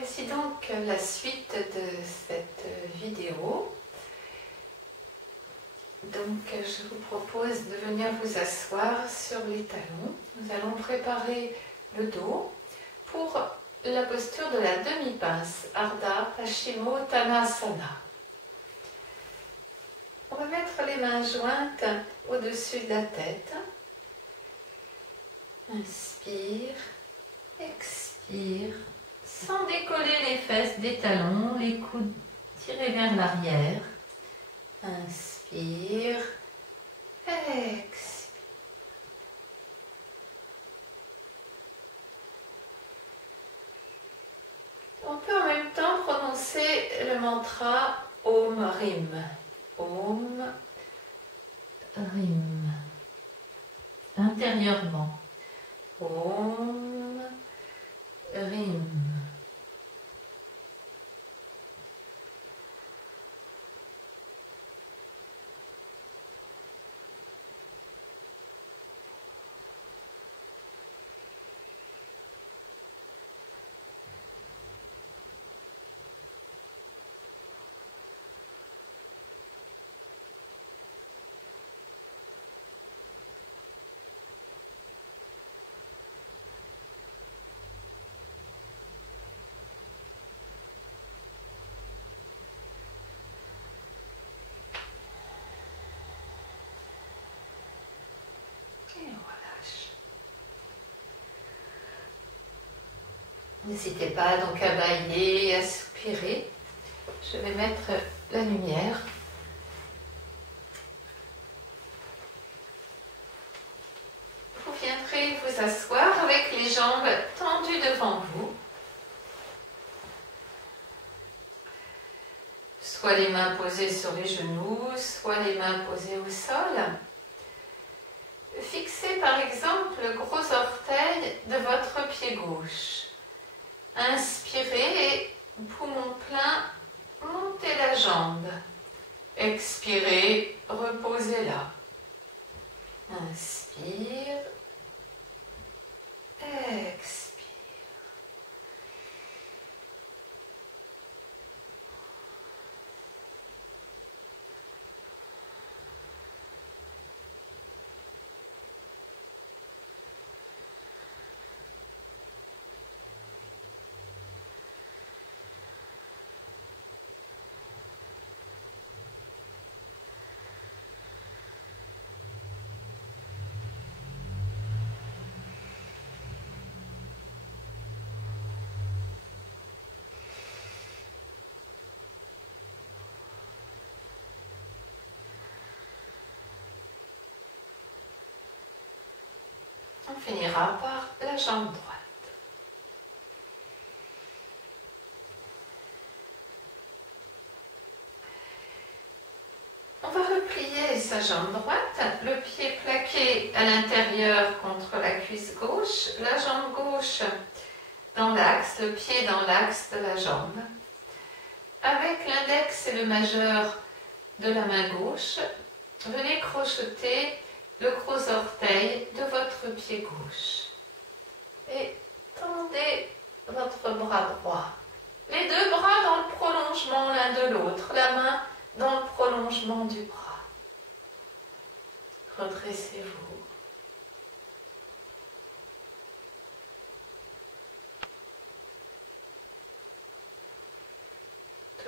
Voici donc la suite de cette vidéo. Donc je vous propose de venir vous asseoir sur les talons. Nous allons préparer le dos pour la posture de la demi-pince, Ardha Paschimottanasana. On va mettre les mains jointes au-dessus de la tête. Inspire, expire, sans décoller les fesses des talons, les coudes tirés vers l'arrière. Inspire, expire. On peut en même temps prononcer le mantra Om Rim. Om Rim. Intérieurement. Om Rim. N'hésitez pas donc à bailler, à soupirer. Je vais mettre la lumière. Vous viendrez vous asseoir avec les jambes tendues devant vous. Soit les mains posées sur les genoux, soit les mains posées au sol. Fixez par exemple le gros orteil de votre pied gauche. Inspirez et poumon plein, montez la jambe. Expirez, reposez-la. Inspire, expire. On finira par la jambe droite. On va replier sa jambe droite, le pied plaqué à l'intérieur contre la cuisse gauche, la jambe gauche dans l'axe, le pied dans l'axe de la jambe. Avec l'index et le majeur de la main gauche, venez crocheter le gros orteil de votre pied gauche. Et tendez votre bras droit. Les deux bras dans le prolongement l'un de l'autre, la main dans le prolongement du bras. Redressez-vous.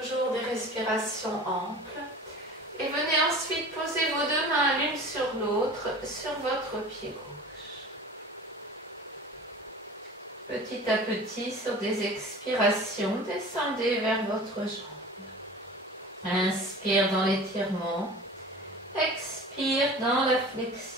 Toujours des respirations amples. Et venez ensuite poser vos deux mains l'une sur l'autre sur votre pied gauche. Petit à petit, sur des expirations, descendez vers votre jambe. Inspire dans l'étirement. Expire dans la flexion.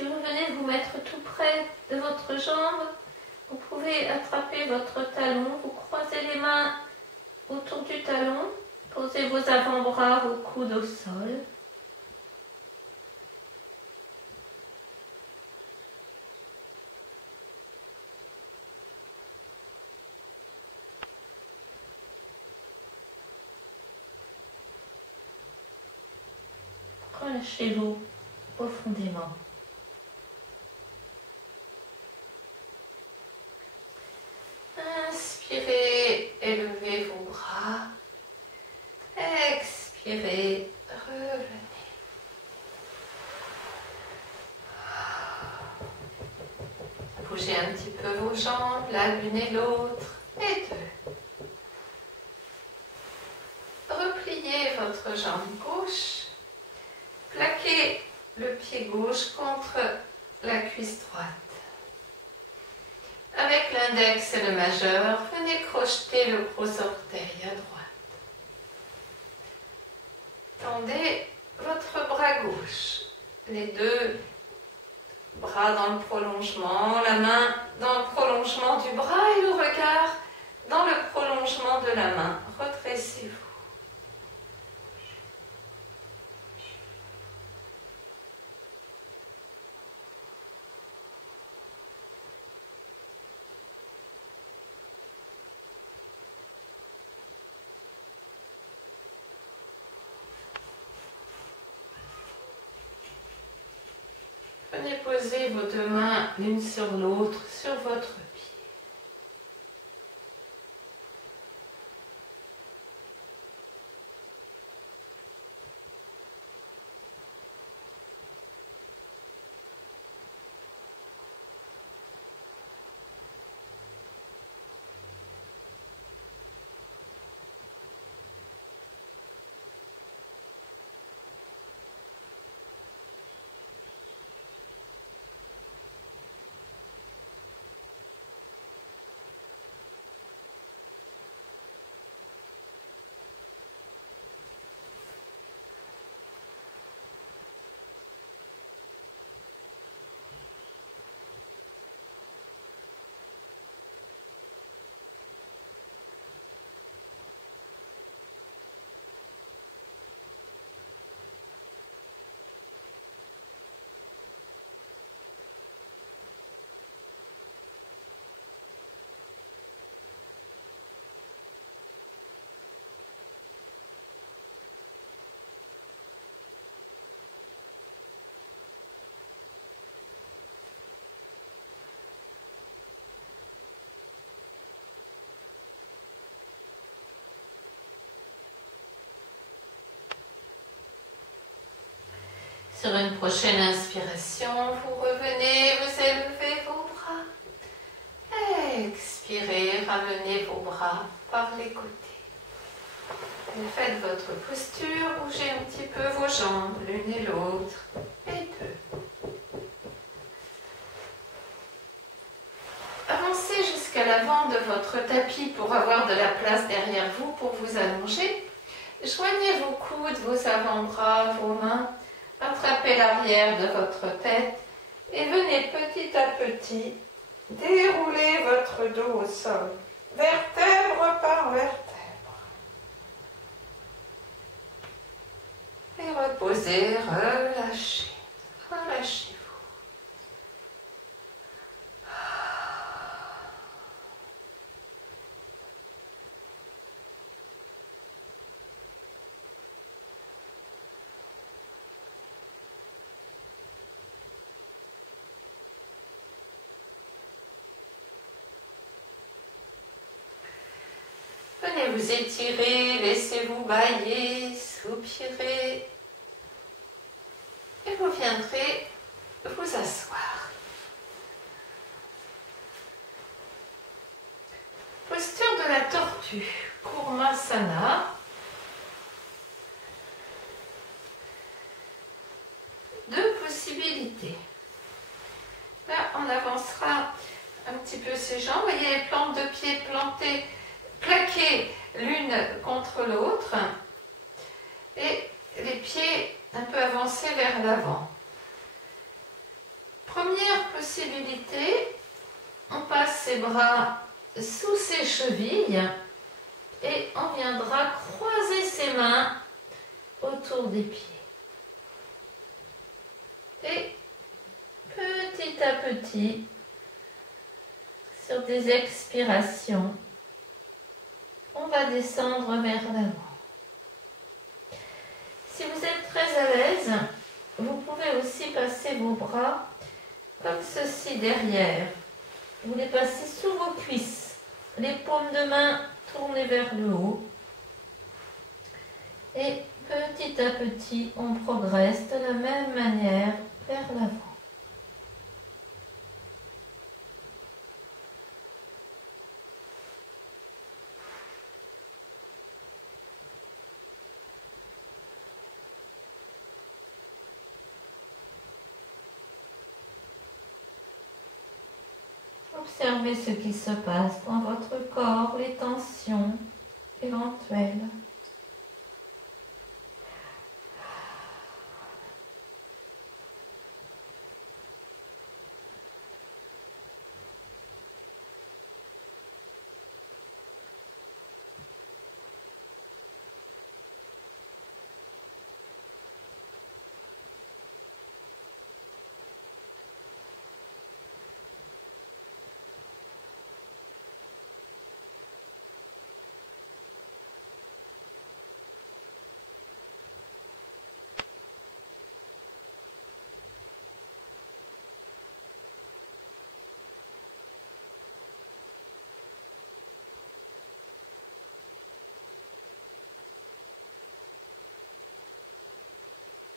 Si vous venez vous mettre tout près de votre jambe, vous pouvez attraper votre talon, vous croisez les mains autour du talon, posez vos avant-bras au coude au sol. Relâchez-vous profondément. Inspirez, élevez vos bras. Expirez, revenez. Bougez un petit peu vos jambes, l'une et l'autre, et deux. Repliez votre jambe gauche. Plaquez le pied gauche contre la cuisse droite. Avec l'index et le majeur, venez crocheter le gros orteil à droite. Tendez votre bras gauche. Les deux bras dans le prolongement, la main dans le prolongement du bras et le regard dans le prolongement de la main. Redressez-vous. Venez poser vos deux mains l'une sur l'autre sur votre pied. Sur une prochaine inspiration, vous revenez, vous élevez vos bras. Expirez, ramenez vos bras par les côtés. Et faites votre posture, bougez un petit peu vos jambes, l'une et l'autre, et deux. Avancez jusqu'à l'avant de votre tapis pour avoir de la place derrière vous pour vous allonger. Joignez vos coudes, vos avant-bras, vos mains. Attrapez l'arrière de votre tête et venez petit à petit dérouler votre dos au sol, vertèbre par vertèbre. Et reposez, relâchez, relâchez. Venez vous étirer, laissez-vous bâiller, soupirer. Et vous viendrez vous asseoir. Posture de la tortue, Kurmasana. Deux possibilités. Là, on avancera un petit peu ses jambes. Vous voyez les plantes de pied plantées, plaquées l'une contre l'autre. Et les pieds un peu avancés vers l'avant. Première possibilité, on passe ses bras sous ses chevilles et on viendra croiser ses mains autour des pieds. Et petit à petit, sur des expirations, on va descendre vers l'avant. Si vous êtes très à l'aise, vous pouvez aussi passer vos bras comme ceci derrière. Vous les passez sous vos cuisses, les paumes de main tournées vers le haut. Et petit à petit, on progresse de la même manière vers l'avant. Observez ce qui se passe dans votre corps, les tensions éventuelles.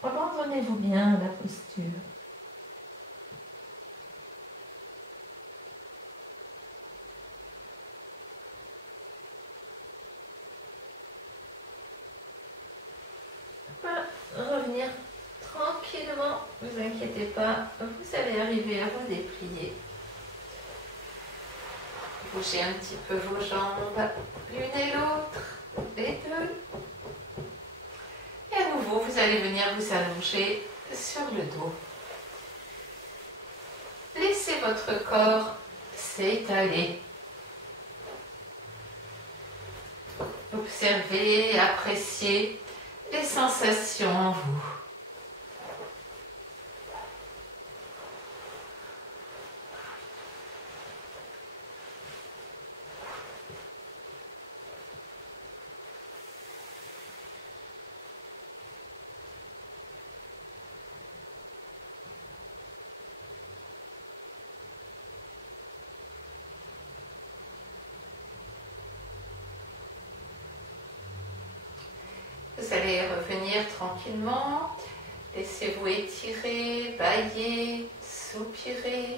Abandonnez-vous bien à la posture. On peut revenir tranquillement, ne vous inquiétez pas, vous allez arriver à vous déplier. Bougez un petit peu vos jambes, l'une et l'autre, les deux. Et à nouveau, vous allez venir vous allonger sur le dos. Laissez votre corps s'étaler. Observez, appréciez les sensations en vous. Vous allez revenir tranquillement, laissez-vous étirer, bâiller, soupirer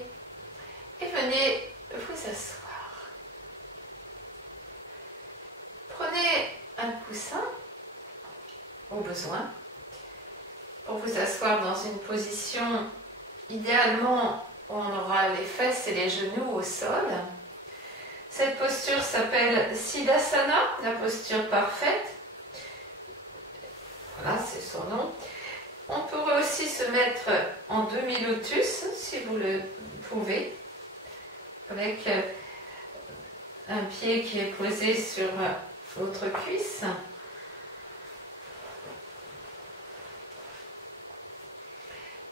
et venez vous asseoir. Prenez un coussin au besoin pour vous asseoir dans une position, idéalement on aura les fesses et les genoux au sol. Cette posture s'appelle Siddhasana, la posture parfaite. Là, c'est son nom. On pourrait aussi se mettre en demi-lotus, si vous le pouvez, avec un pied qui est posé sur votre cuisse.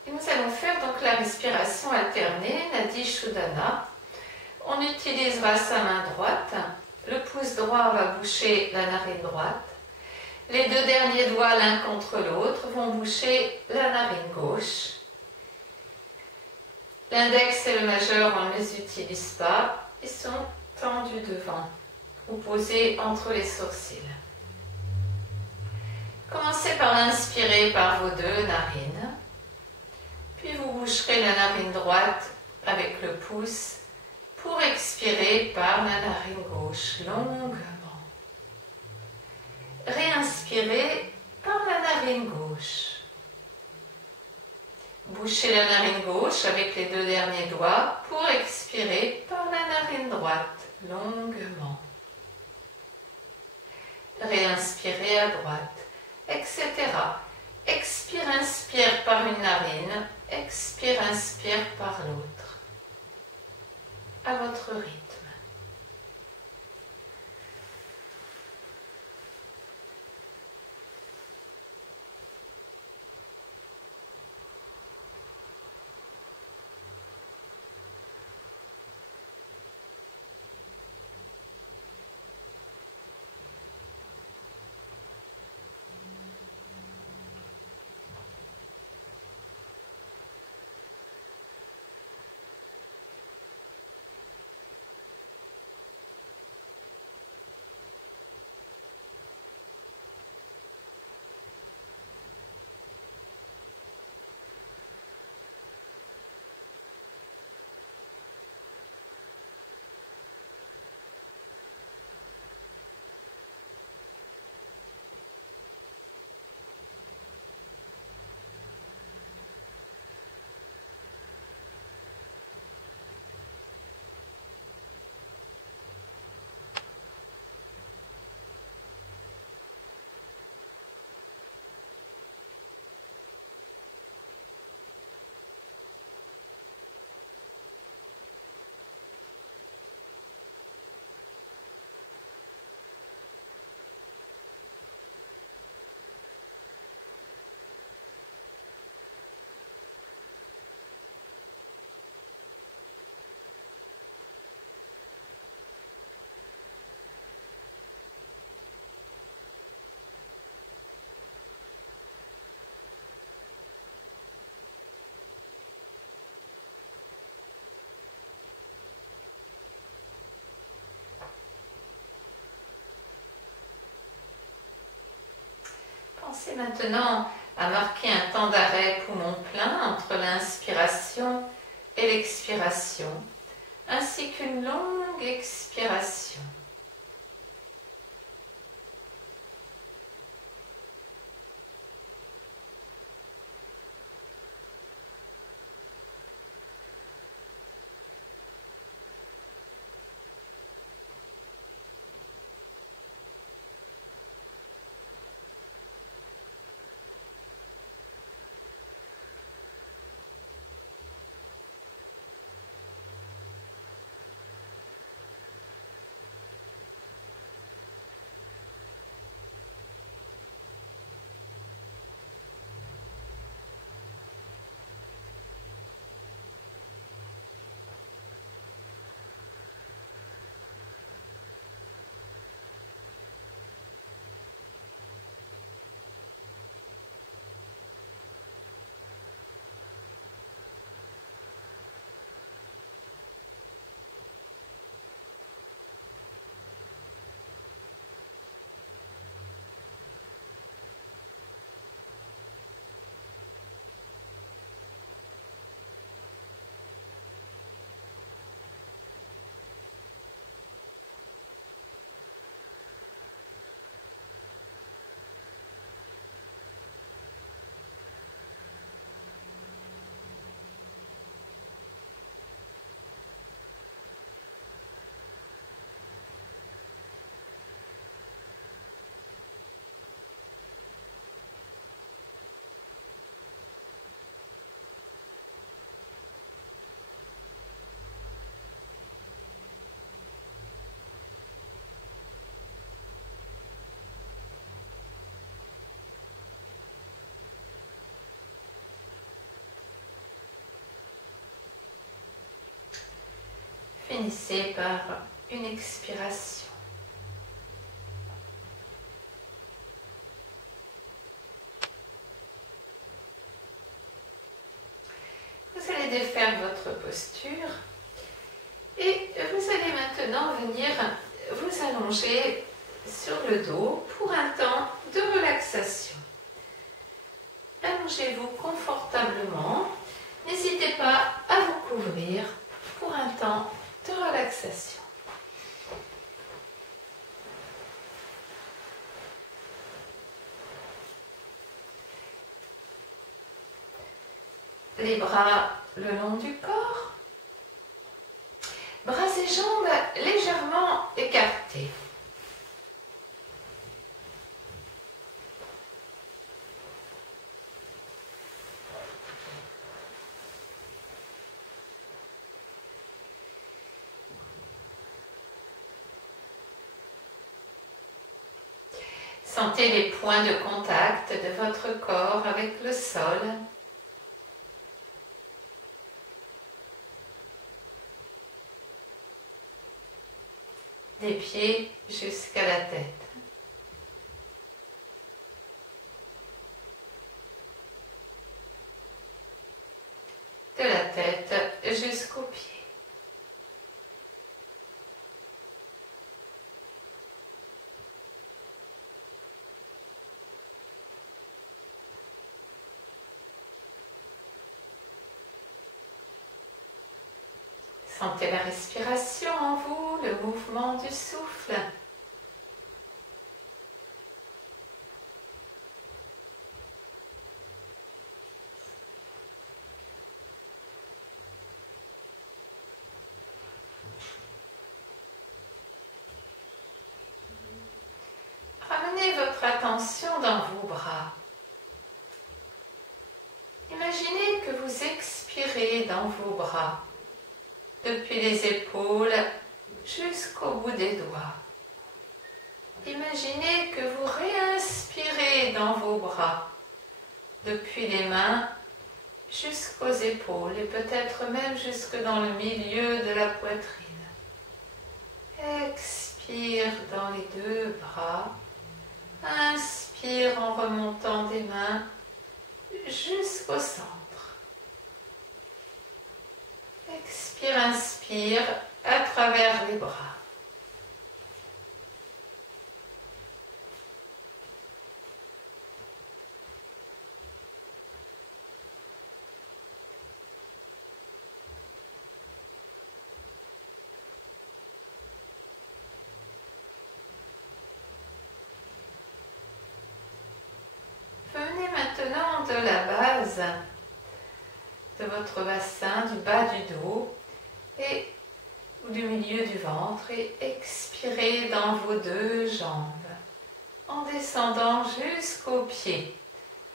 Nous allons faire donc la respiration alternée, Nadi Shodhana. On utilisera sa main droite. Le pouce droit va boucher la narine droite. Les deux derniers doigts l'un contre l'autre vont boucher la narine gauche. L'index et le majeur, on ne les utilise pas. Ils sont tendus devant ou posés entre les sourcils. Commencez par inspirer par vos deux narines. Puis vous boucherez la narine droite avec le pouce pour expirer par la narine gauche longuement. Réinspirez par la narine gauche. Bouchez la narine gauche avec les deux derniers doigts pour expirer par la narine droite longuement. Réinspirez à droite, etc. Expire, inspire par une narine, expire, inspire par l'autre, à votre rythme. Pensez maintenant à marquer un temps d'arrêt poumon plein entre l'inspiration et l'expiration, ainsi qu'une longue expiration. Finissez par une expiration. Vous allez défaire votre posture et vous allez maintenant venir vous allonger sur le dos pour un temps de relaxation. Allongez-vous confortablement. N'hésitez pas à vous couvrir pour un temps de relaxation. Les bras le long du corps, bras et jambes légèrement écartés. Sentez les points de contact de votre corps avec le sol. Des pieds jusqu'à la tête. De la tête jusqu'aux pieds. Sentez la respiration en vous, le mouvement du souffle. Ramenez votre attention dans vos bras. Imaginez que vous expirez dans vos bras, depuis les épaules jusqu'au bout des doigts. Imaginez que vous réinspirez dans vos bras, depuis les mains jusqu'aux épaules et peut-être même jusque dans le milieu de la poitrine. Expire dans les deux bras. Inspire en remontant des mains jusqu'au centre. Expire, inspire à travers les bras. Venez maintenant de la base de votre bassin, du bas du dos et du milieu du ventre et expirez dans vos deux jambes en descendant jusqu'aux pieds.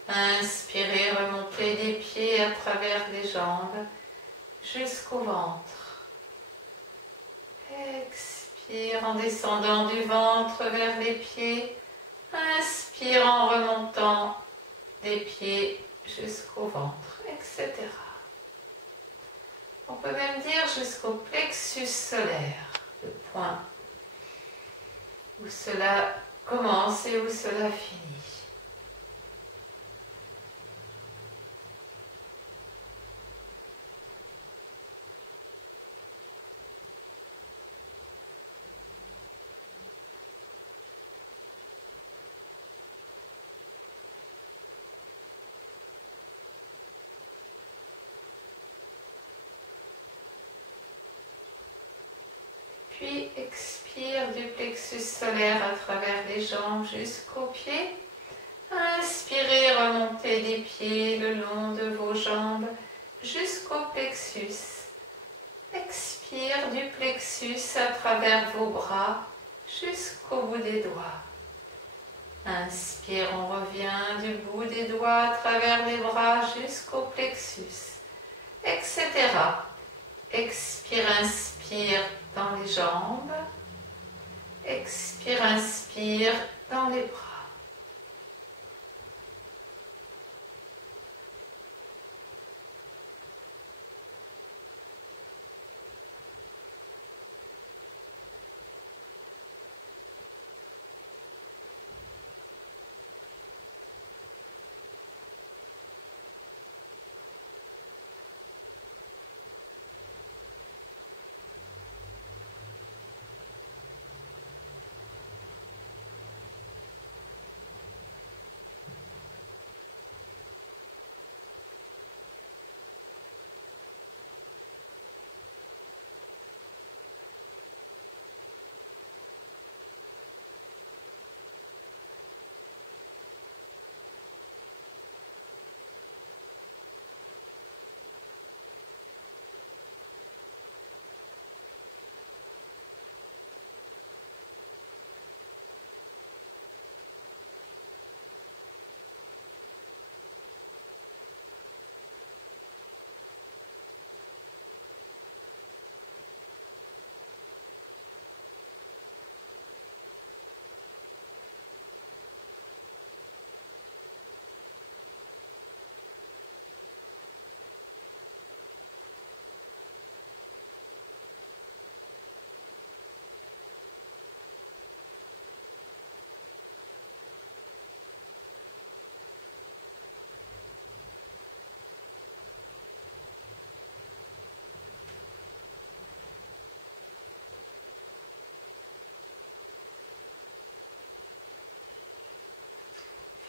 Inspirez, remontez les pieds à travers les jambes jusqu'au ventre. Expire en descendant du ventre vers les pieds. Inspire en remontant des pieds jusqu'au ventre, etc. On peut même dire jusqu'au plexus solaire, le point où cela commence et où cela finit. Puis expire du plexus solaire à travers les jambes jusqu'aux pieds. Inspirez, remontez les pieds le long de vos jambes jusqu'au plexus. Expire du plexus à travers vos bras jusqu'au bout des doigts. Inspire, on revient du bout des doigts à travers les bras jusqu'au plexus, etc. Expire, inspire dans les jambes. Expire, inspire dans les bras.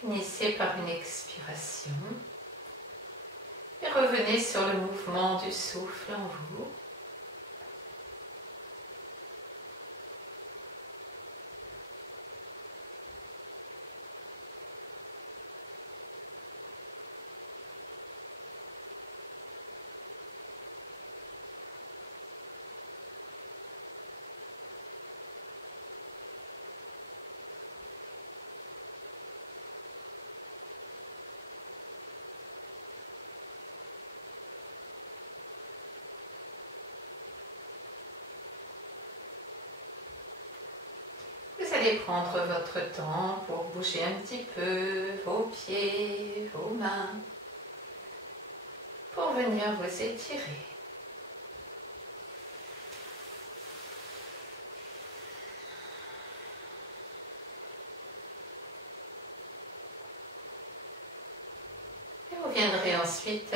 Finissez par une expiration. Et revenez sur le mouvement du souffle en vous. Vous allez prendre votre temps pour bouger un petit peu vos pieds, vos mains, pour venir vous étirer. Et vous viendrez ensuite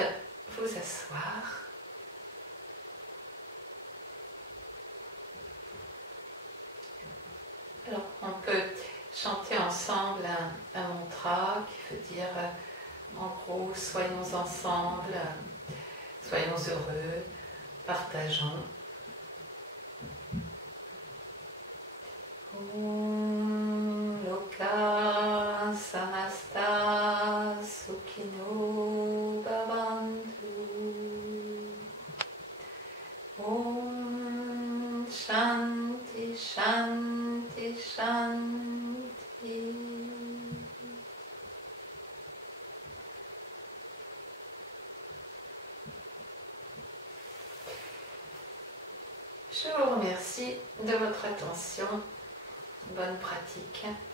vous asseoir. Alors, on peut chanter ensemble un mantra qui veut dire, en gros, soyons ensemble, soyons heureux, partageons. Om Loka Samasta Sukhino Bhavantu. Om Shanti Shanti Shanti. Je vous remercie de votre attention. Bonne pratique.